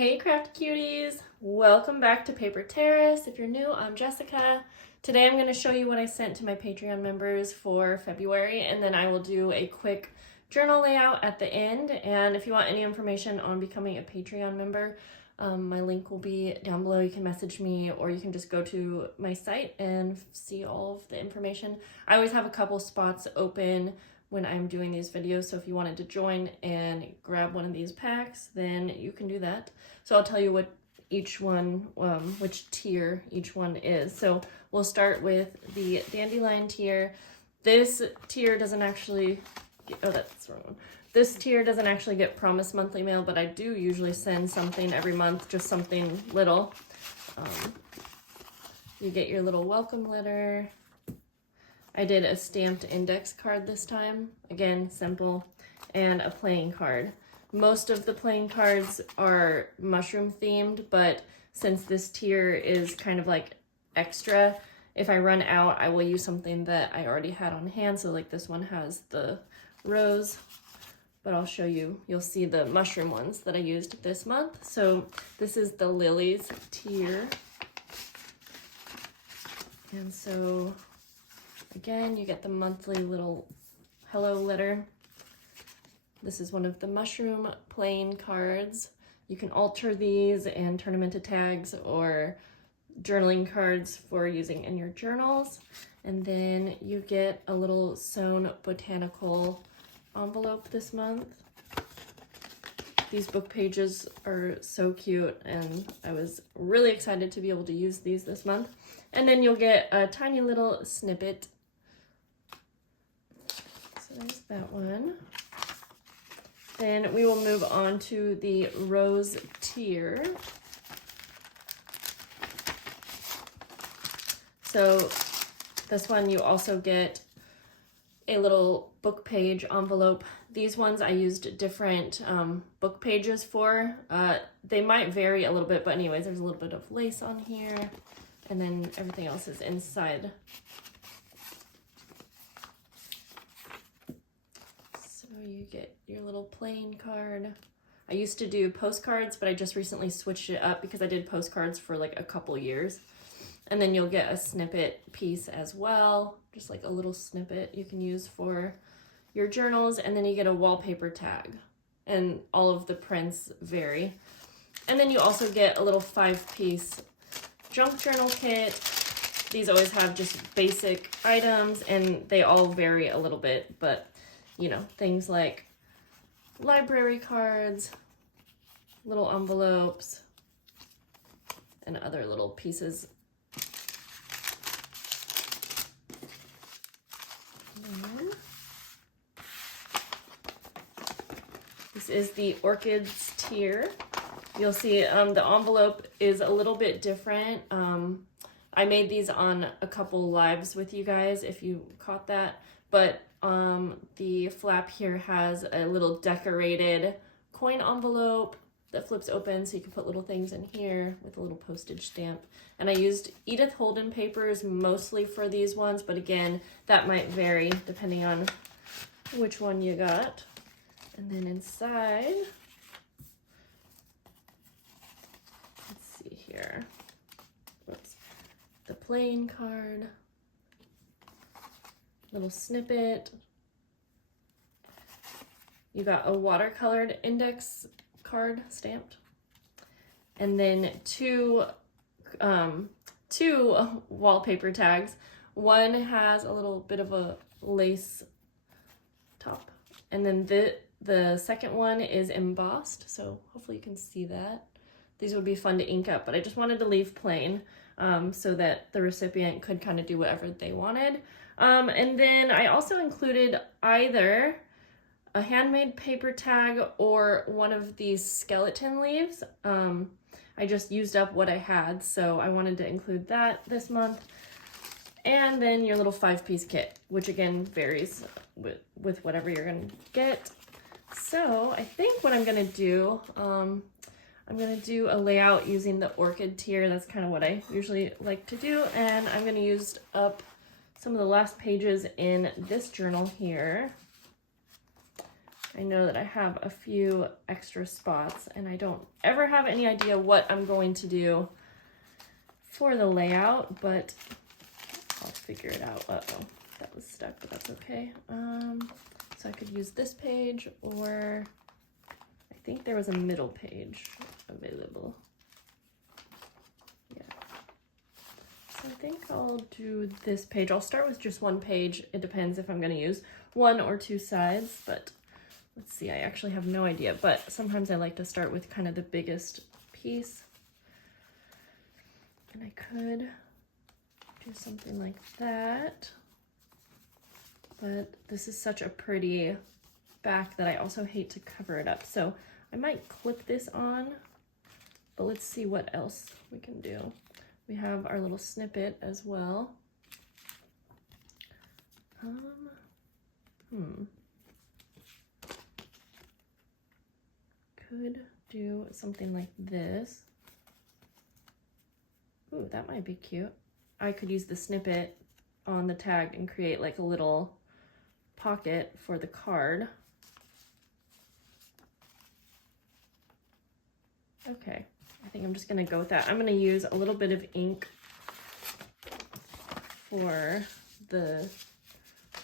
Hey craft cuties! Welcome back to Paper Terrace. If you're new, I'm Jessica. Today I'm going to show you what I sent to my Patreon members for February, and then I will do a quick journal layout at the end. And if you want any information on becoming a Patreon member, my link will be down below. You can message me or you can just go to my site and see all of the information. I always have a couple spots open when I'm doing these videos, so if you wanted to join and grab one of these packs, then you can do that. So I'll tell you what each one, which tier each one is. So we'll start with the dandelion tier. This tier doesn't actually get, oh, that's the wrong one. This tier doesn't actually get promised monthly mail, but I do usually send something every month, just something little. You get your little welcome letter. I did a stamped index card this time, again, simple, and a playing card. Most of the playing cards are mushroom themed, but since this tier is kind of like extra, if I run out, I will use something that I already had on hand. So like this one has the rose, but I'll show you, you'll see the mushroom ones that I used this month. So this is the lilies tier. And so again, you get the monthly little hello letter. This is one of the mushroom playing cards. You can alter these and turn them into tags or journaling cards for using in your journals. And then you get a little sewn botanical envelope this month. These book pages are so cute, and I was really excited to be able to use these this month. And then you'll get a tiny little snippet. So there's that one. Then we will move on to the rose tier. So this one you also get a little book page envelope. These ones I used different book pages for. They might vary a little bit, but anyways, there's a little bit of lace on here, and then everything else is inside. So you get your little plain card. I used to do postcards, but I just recently switched it up because I did postcards for like a couple years. And then you'll get a snippet piece as well, just like a little snippet you can use for your journals. And then you get a wallpaper tag, and all of the prints vary. And then you also get a little 5-piece junk journal kit. These always have just basic items, and they all vary a little bit, but you know, things like library cards, little envelopes, and other little pieces. This is the Orchids tier. You'll see the envelope is a little bit different. I made these on a couple lives with you guys, if you caught that, but the flap here has a little decorated coin envelope that flips open, so you can put little things in here with a little postage stamp. And I used Edith Holden papers mostly for these ones, but again, that might vary depending on which one you got. And then inside, let's see here, whoops, the plain card, little snippet. You got a watercolored index card stamped, and then two wallpaper tags. One has a little bit of a lace top, and then the second one is embossed, so hopefully you can see that. These would be fun to ink up, but I just wanted to leave plain so that the recipient could kind of do whatever they wanted. And then I also included either a handmade paper tag or one of these skeleton leaves. I just used up what I had, so I wanted to include that this month. And then your little 5-piece kit, which again varies with whatever you're gonna get. So I think what I'm gonna do, I'm gonna do a layout using the orchid tier. That's kind of what I usually like to do. And I'm gonna use up some of the last pages in this journal here. I know that I have a few extra spots and I don't ever have any idea what I'm going to do for the layout, but I'll figure it out. Uh-oh, that was stuck, but that's okay. So I could use this page, or I think there was a middle page available. Yeah. So I think I'll do this page. I'll start with just one page. It depends if I'm going to use one or two sides, but let's see. I actually have no idea, but sometimes I like to start with kind of the biggest piece. And I could do something like that. But this is such a pretty back that I also hate to cover it up. So I might clip this on, but let's see what else we can do. We have our little snippet as well. Could do something like this. Ooh, that might be cute. I could use the snippet on the tag and create like a little pocket for the card. Okay, I think I'm just gonna go with that. I'm gonna use a little bit of ink for the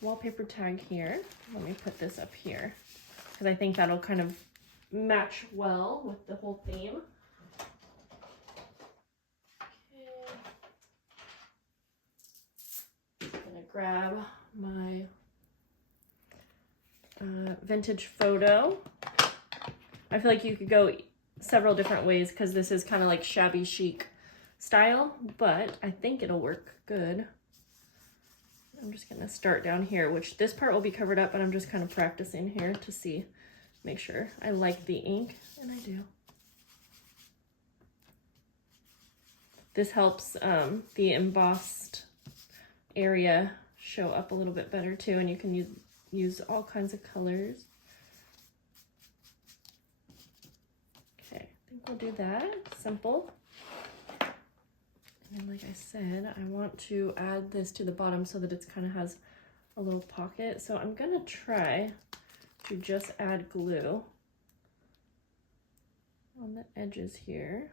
wallpaper tag here. Let me put this up here because I think that'll kind of match well with the whole theme. Okay. I'm gonna grab my vintage photo. I feel like you could go several different ways because this is kind of like shabby chic style, but I think it'll work good. I'm just gonna start down here, which this part will be covered up, but I'm just kind of practicing here to see, make sure I like the ink, and I do. This helps the embossed area show up a little bit better too, and you can use all kinds of colors. Okay, I think we'll do that, simple. And then, like I said, I want to add this to the bottom so that it kind of has a little pocket. So I'm gonna try to just add glue on the edges here,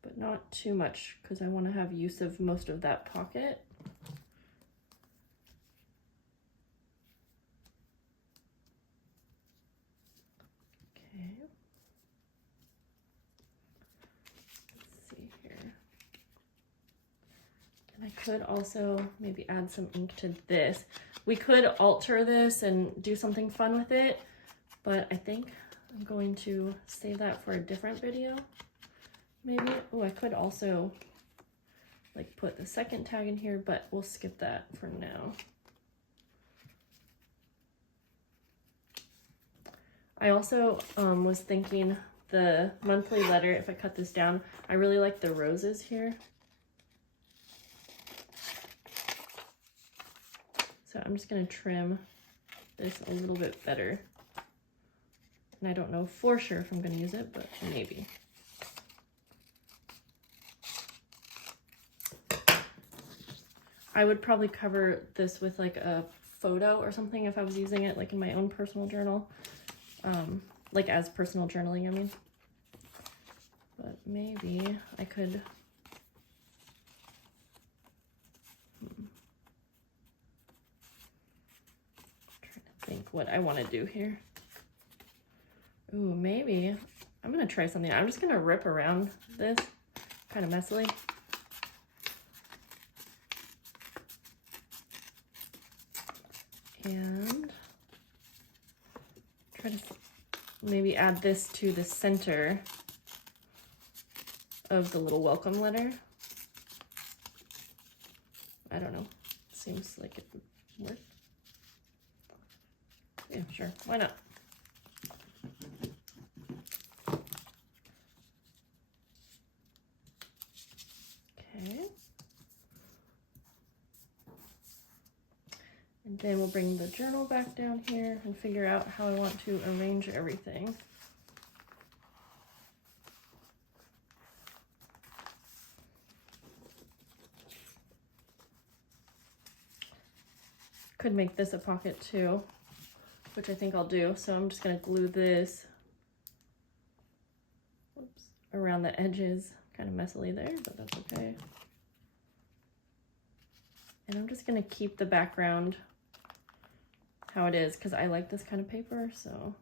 but not too much because I want to have use of most of that pocket. Okay. Let's see here. And I could also maybe add some ink to this. We could alter this and do something fun with it, but I think I'm going to save that for a different video. Maybe. Oh, I could also like put the second tag in here, but we'll skip that for now. I also was thinking the monthly letter, if I cut this down, I really like the roses here. So I'm just gonna trim this a little bit better. And I don't know for sure if I'm gonna use it, but maybe. I would probably cover this with like a photo or something if I was using it like in my own personal journal. Like as personal journaling, I mean. But maybe I could... Trying to think what I want to do here. Ooh, maybe I'm gonna try something. I'm just gonna rip around this kind of messily. And try to maybe add this to the center of the little welcome letter. I don't know. Seems like it would work. Yeah, sure. Why not? Okay. And then we'll bring the journal back down here and figure out how I want to arrange everything. Could make this a pocket too, which I think I'll do. So I'm just gonna glue this around the edges. Kind of messily there, but that's okay. And I'm just gonna keep the background how it is because I like this kind of paper, so.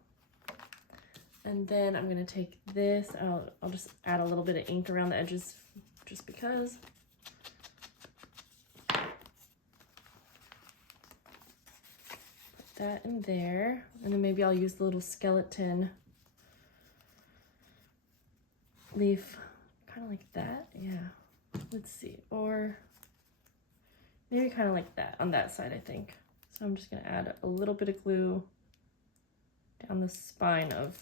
And then I'm gonna take this out. I'll just add a little bit of ink around the edges just because. Put that in there. And then maybe I'll use the little skeleton leaf, kind of like that. Yeah, let's see. Or maybe kind of like that on that side, I think. So I'm just gonna add a little bit of glue down the spine of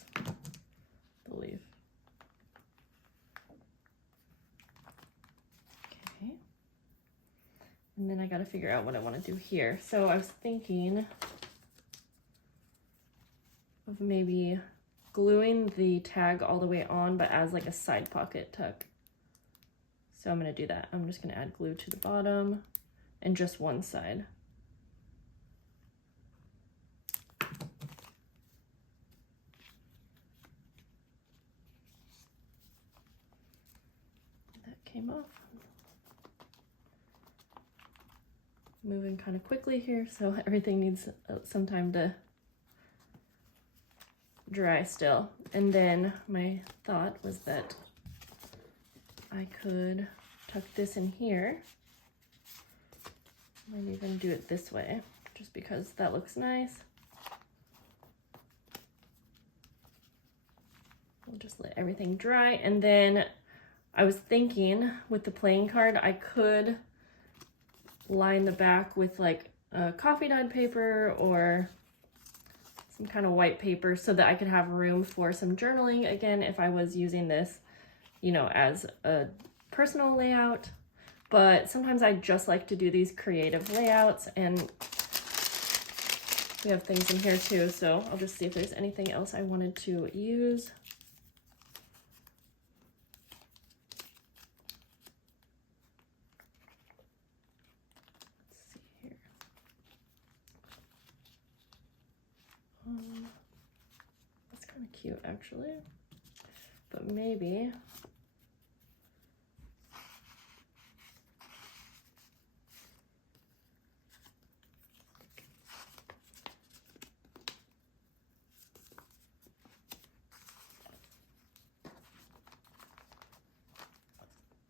the leaf. Okay. And then I gotta figure out what I wanna do here. So I was thinking of maybe gluing the tag all the way on, but as like a side pocket tuck. So I'm gonna do that. I'm just gonna add glue to the bottom and just one side. That came off. Moving kind of quickly here, so everything needs some time to dry still. And then my thought was that I could tuck this in here. Maybe even do it this way, just because that looks nice. We'll just let everything dry. And then I was thinking with the playing card, I could line the back with like a coffee dyed paper or some kind of white paper so that I could have room for some journaling again if I was using this, you know, as a personal layout. But sometimes I just like to do these creative layouts, and we have things in here too, so I'll just see if there's anything else I wanted to use. Let's see here. That's kind of cute actually, but maybe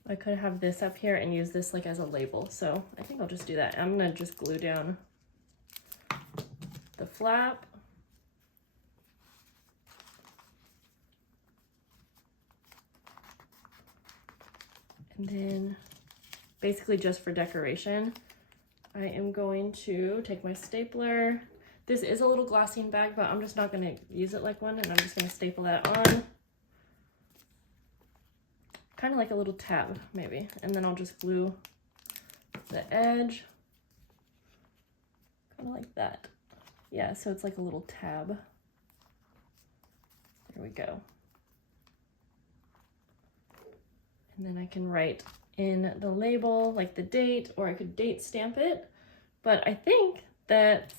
I could have this up here and use this like as a label. So I think I'll just do that. I'm gonna just glue down the flap. And then basically just for decoration, I am going to take my stapler. This is a little glassine bag, but I'm just not gonna use it like one, and I'm just gonna staple that on. Kind of like a little tab maybe, and then I'll just glue the edge kind of like that. Yeah, so it's like a little tab. There we go. And then I can write in the label like the date, or I could date stamp it, but I think that's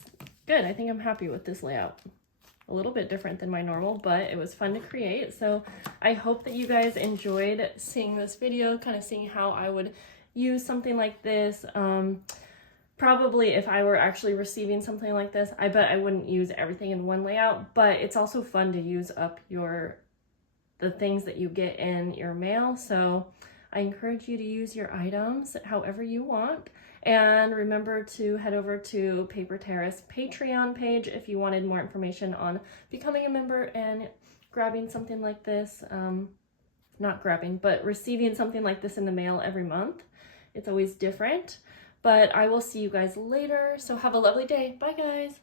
good. I think I'm happy with this layout. A little bit different than my normal, but it was fun to create. So I hope that you guys enjoyed seeing this video, kind of seeing how I would use something like this. Probably if I were actually receiving something like this, I bet I wouldn't use everything in one layout, but it's also fun to use up the things that you get in your mail. So I encourage you to use your items however you want. And remember to head over to Paper Terrace Patreon page if you wanted more information on becoming a member and grabbing something like this. Not grabbing, but receiving something like this in the mail every month. It's always different. But I will see you guys later. So have a lovely day. Bye, guys.